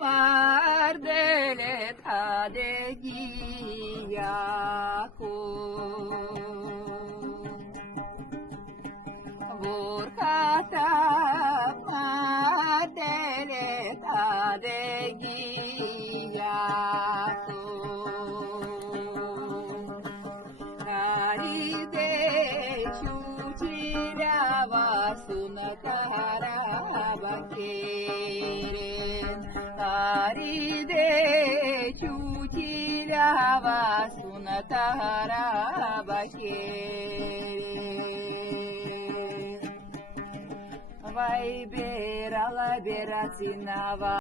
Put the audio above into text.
mardele tadegiaku Burkata mardele tadegiaku Naride chuchilava sunatara bakeren Naride chuchilava sunatara bakeren Vai berala beratinava